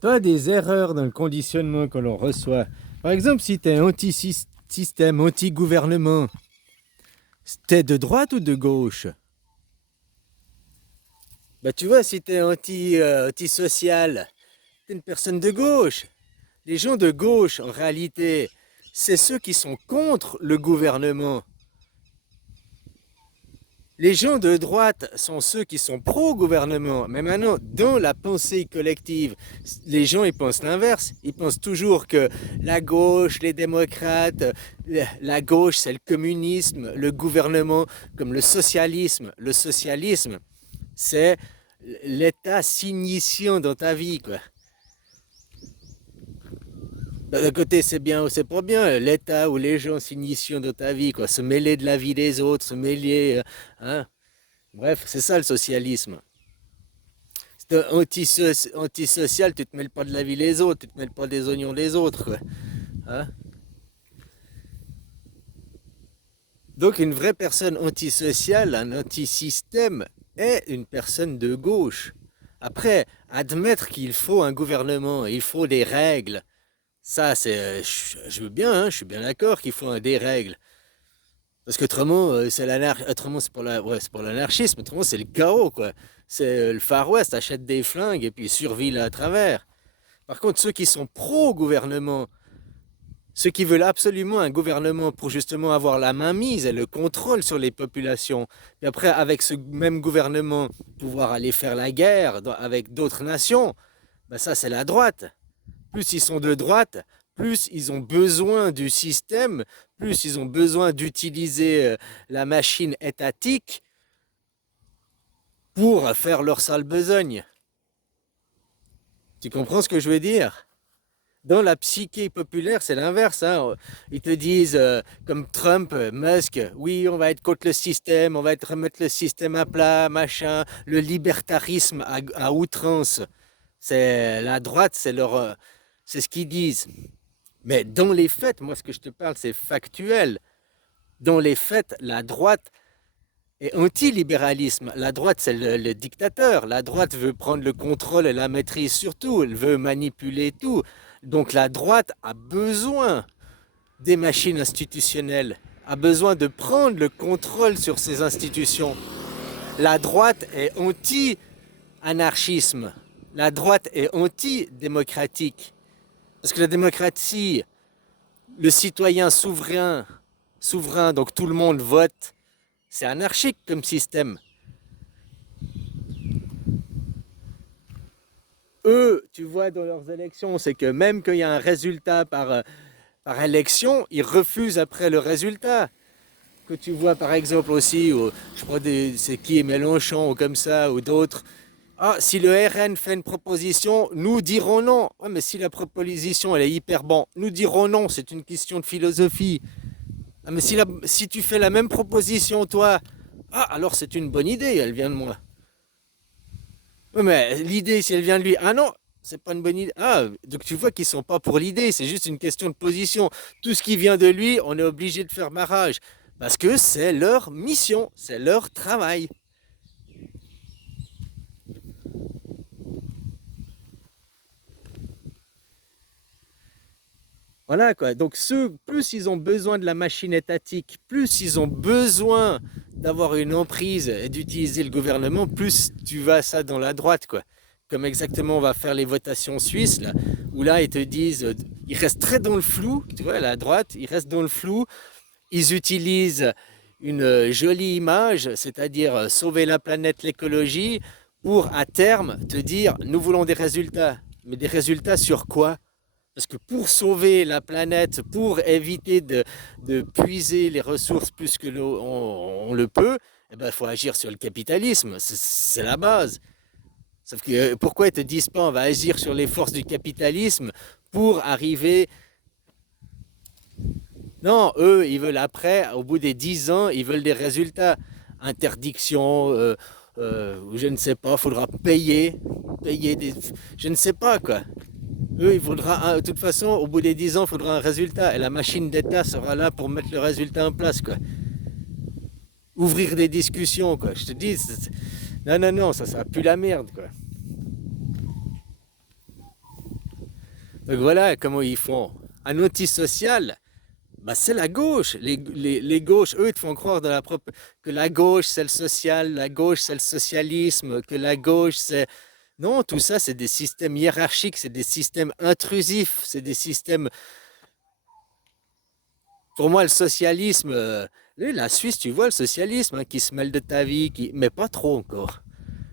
Tu as des erreurs dans le conditionnement que l'on reçoit. Par exemple, si tu es anti-système, anti-gouvernement, t'es de droite ou de gauche? Bah tu vois, si t'es anti-social, t'es une personne de gauche. Les gens de gauche, en réalité, c'est ceux qui sont contre le gouvernement. Les gens de droite sont ceux qui sont pro-gouvernement. Mais maintenant, dans la pensée collective, les gens ils pensent l'inverse. Ils pensent toujours que la gauche, les démocrates, la gauche c'est le communisme, le gouvernement comme le socialisme. Le socialisme, c'est l'état signifiant dans ta vie, quoi. D'un côté, c'est bien ou c'est pas bien, l'état où les gens s'initient dans ta vie, quoi. Se mêler de la vie des autres, se mêler, hein. Bref, c'est ça le socialisme. Si t'es antisocial, tu te mêles pas de la vie des autres, tu te mêles pas des oignons des autres, quoi. Hein. Donc une vraie personne antisociale, un antisystème, est une personne de gauche. Après, admettre qu'il faut un gouvernement, il faut des règles, ça c'est, je veux bien, hein, je suis bien d'accord qu'il faut des règles. Parce qu'autrement, autrement c'est pour ouais, c'est pour l'anarchisme, autrement c'est le chaos, quoi. C'est le Far West, achète des flingues et puis survit là à travers. Par contre, ceux qui sont pro-gouvernement, ceux qui veulent absolument un gouvernement pour justement avoir la mainmise et le contrôle sur les populations, et après, avec ce même gouvernement, pouvoir aller faire la guerre avec d'autres nations, ben ça, c'est la droite. Plus ils sont de droite, plus ils ont besoin du système, plus ils ont besoin d'utiliser la machine étatique pour faire leur sale besogne. Tu comprends ce que je veux dire? Dans la psyché populaire, c'est l'inverse, hein. Ils te disent, comme Trump, Musk, oui, on va être contre le système, on va être remettre le système à plat, machin, le libertarisme à outrance. C'est la droite, c'est ce qu'ils disent. Mais dans les faits, moi, ce que je te parle, c'est factuel. Dans les faits, la droite est anti-libéralisme. La droite, c'est le dictateur. La droite veut prendre le contrôle et la maîtrise sur tout. Elle veut manipuler tout. Donc la droite a besoin des machines institutionnelles, a besoin de prendre le contrôle sur ces institutions. La droite est anti-anarchisme. La droite est anti-démocratique. Parce que la démocratie, le citoyen souverain, donc tout le monde vote, c'est anarchique comme système. Eux, tu vois dans leurs élections, c'est que même qu'il y a un résultat par élection, ils refusent après le résultat. Que tu vois par exemple aussi, je crois c'est qui, Mélenchon ou comme ça, ou d'autres. Ah, si le RN fait une proposition, nous dirons non. Ouais, mais si la proposition elle est hyper bon, nous dirons non, c'est une question de philosophie. Ah, mais si tu fais la même proposition, toi, ah, alors c'est une bonne idée, elle vient de moi. Ouais, mais l'idée, si elle vient de lui, ah non, c'est pas une bonne idée. Ah, donc tu vois qu'ils sont pas pour l'idée, c'est juste une question de position. Tout ce qui vient de lui, on est obligé de faire barrage. Parce que c'est leur mission, c'est leur travail. Voilà quoi. Donc plus ils ont besoin de la machine étatique, plus ils ont besoin d'avoir une emprise et d'utiliser le gouvernement, plus tu vas ça dans la droite quoi. Comme exactement on va faire les votations suisses là, où là ils te disent, ils restent très dans le flou, tu vois, la droite, ils restent dans le flou, ils utilisent une jolie image, c'est-à-dire sauver la planète, l'écologie, pour à terme te dire nous voulons des résultats. Mais des résultats sur quoi? Parce que pour sauver la planète, pour éviter de puiser les ressources plus que on le peut, eh ben, il faut agir sur le capitalisme. C'est la base. Sauf que pourquoi ils te disent pas on va agir sur les forces du capitalisme pour arriver. Non, eux, ils veulent après, au bout des 10 ans, ils veulent des résultats. Interdiction, je ne sais pas, il faudra payer des. Je ne sais pas quoi. Eux, il faudra, de toute façon, au bout des 10 ans, il faudra un résultat. Et la machine d'État sera là pour mettre le résultat en place, quoi. Ouvrir des discussions, quoi. Je te dis, non, non, non, ça sera plus la merde, quoi. Donc voilà comment ils font. Un antisocial, bah c'est la gauche. Les gauches, eux, ils te font croire que la gauche, c'est le social, la gauche, c'est le socialisme, que la gauche, c'est... Non, tout ça, c'est des systèmes hiérarchiques, c'est des systèmes intrusifs, c'est des systèmes... Pour moi, le socialisme, la Suisse, tu vois, le socialisme, hein, qui se mêle de ta vie, mais pas trop encore.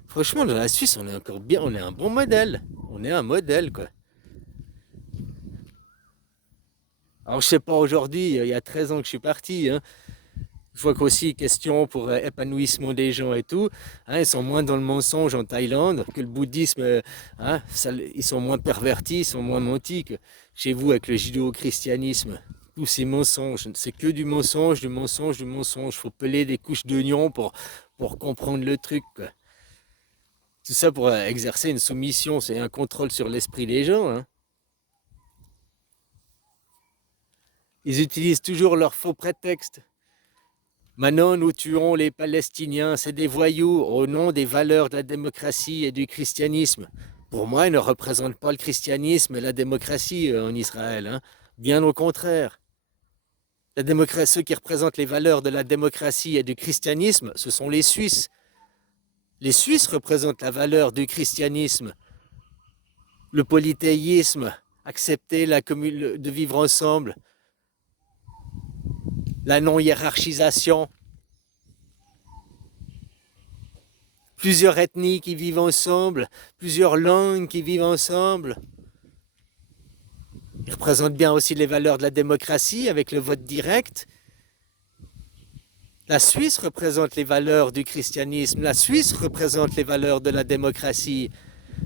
Franchement, dans la Suisse, on est encore bien, on est un bon modèle. On est un modèle, quoi. Alors, je sais pas, aujourd'hui, il y a 13 ans que je suis parti, hein. Je vois qu'aussi, question pour épanouissement des gens et tout, hein, ils sont moins dans le mensonge en Thaïlande que le bouddhisme, hein, ils sont moins pervertis, ils sont moins mentis que chez vous avec le judéo-christianisme. Tous ces mensonges, c'est que du mensonge, du mensonge, du mensonge. Faut peler des couches d'oignons pour comprendre le truc, quoi. Tout ça pour exercer une soumission, c'est un contrôle sur l'esprit des gens, hein. Ils utilisent toujours leurs faux prétextes. Maintenant, nous tuons les Palestiniens, c'est des voyous au nom des valeurs de la démocratie et du christianisme. Pour moi, ils ne représentent pas le christianisme et la démocratie en Israël, hein. Bien au contraire. La démocratie, ceux qui représentent les valeurs de la démocratie et du christianisme, ce sont les Suisses. Les Suisses représentent la valeur du christianisme, le polythéisme, accepter de vivre ensemble, la non-hiérarchisation, plusieurs ethnies qui vivent ensemble, plusieurs langues qui vivent ensemble. Ils représentent bien aussi les valeurs de la démocratie avec le vote direct. La Suisse représente les valeurs du christianisme, la Suisse représente les valeurs de la démocratie.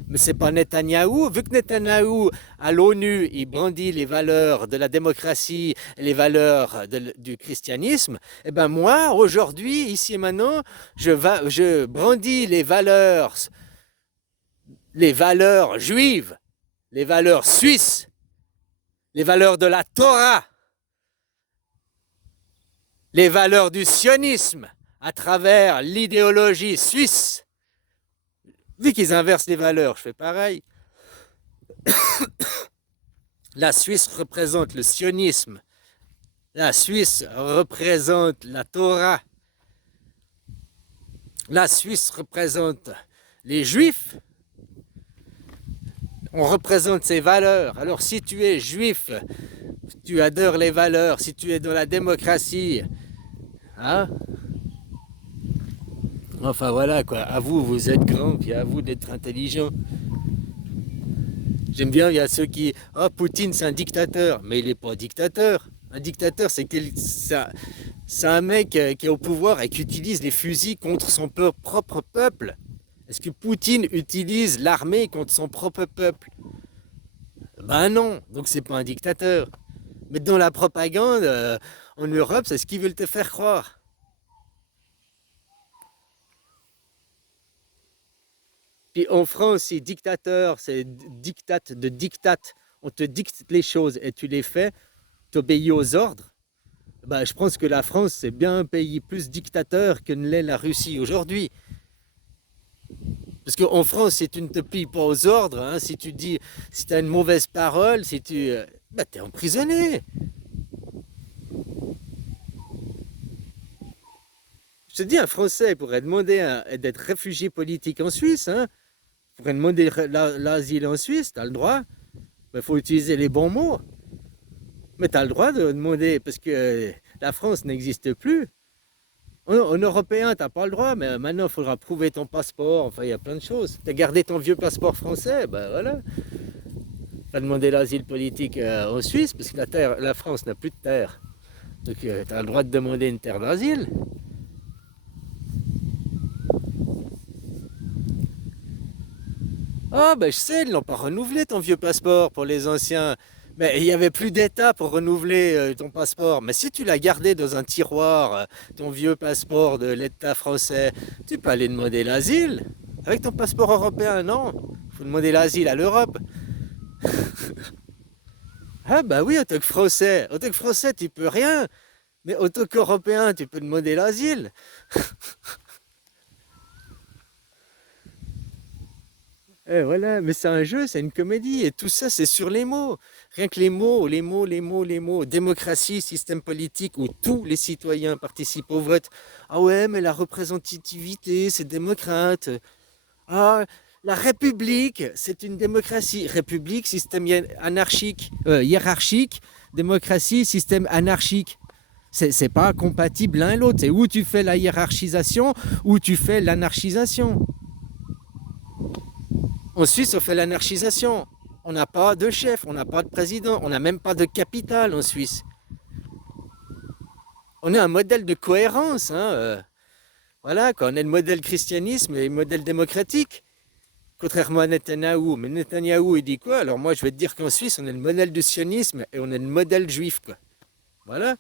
Mais c'est pas Netanyahou. Vu que Netanyahou, à l'ONU, il brandit les valeurs de la démocratie et les valeurs du christianisme, eh ben moi, aujourd'hui, ici et maintenant, je brandis les valeurs juives, les valeurs suisses, les valeurs de la Torah, les valeurs du sionisme à travers l'idéologie suisse. Vu qu'ils inversent les valeurs, je fais pareil. La Suisse représente le sionisme. La Suisse représente la Torah. La Suisse représente les Juifs. On représente ces valeurs. Alors si tu es juif, tu adores les valeurs. Si tu es dans la démocratie, hein? Enfin voilà quoi. À vous, vous êtes grands, puis à vous d'être intelligents. J'aime bien, il y a ceux qui... Ah, oh, Poutine, c'est un dictateur. Mais il n'est pas dictateur. Un dictateur, c'est un mec qui est au pouvoir et qui utilise les fusils contre son propre peuple. Est-ce que Poutine utilise l'armée contre son propre peuple? Ben non, donc c'est pas un dictateur. Mais dans la propagande, en Europe, c'est ce qu'ils veulent te faire croire. Puis en France, c'est dictateur, c'est dictate de dictate. On te dicte les choses et tu les fais, t'obéis aux ordres. Ben, je pense que la France, c'est bien un pays plus dictateur que ne l'est la Russie aujourd'hui. Parce qu'en France, si tu ne te plies pas aux ordres, hein, si tu as une mauvaise parole, si tu... ben, t'es emprisonné. Je te dis, un Français pourrait demander d'être réfugié politique en Suisse, hein, pourrait demander l'asile en Suisse, tu as le droit. Il faut utiliser les bons mots. Mais tu as le droit de demander, parce que la France n'existe plus. En européen, tu n'as pas le droit, mais maintenant, il faudra prouver ton passeport. Enfin, il y a plein de choses. Tu as gardé ton vieux passeport français, ben voilà. Tu vas demander l'asile politique en Suisse, parce que la France n'a plus de terre. Donc, tu as le droit de demander une terre d'asile. Ah, ben je sais, ils n'ont pas renouvelé ton vieux passeport pour les anciens. Mais il n'y avait plus d'État pour renouveler ton passeport. Mais si tu l'as gardé dans un tiroir, ton vieux passeport de l'État français, tu peux aller demander l'asile. Avec ton passeport européen, non. Il faut demander l'asile à l'Europe. Ah bah oui, en tant que français, tu peux rien. Mais en tant qu'Européen, tu peux demander l'asile. Voilà, mais c'est un jeu, c'est une comédie, et tout ça, c'est sur les mots. Rien que les mots, les mots, les mots, les mots. Démocratie, système politique où tous les citoyens participent au vote. Ah ouais, mais la représentativité, c'est démocrate. Ah, la République, c'est une démocratie. République, système anarchique, hiérarchique. Démocratie, système anarchique. C'est pas compatible l'un et l'autre. C'est où tu fais la hiérarchisation, ou tu fais l'anarchisation. En Suisse, on fait l'anarchisation. On n'a pas de chef, on n'a pas de président, on n'a même pas de capitale en Suisse. On est un modèle de cohérence. Hein, voilà, quoi. On est le modèle christianisme et le modèle démocratique. Contrairement à Netanyahou. Mais Netanyahou, il dit quoi? Alors moi, je vais te dire qu'en Suisse, on est le modèle du sionisme et on est le modèle juif, quoi. Voilà.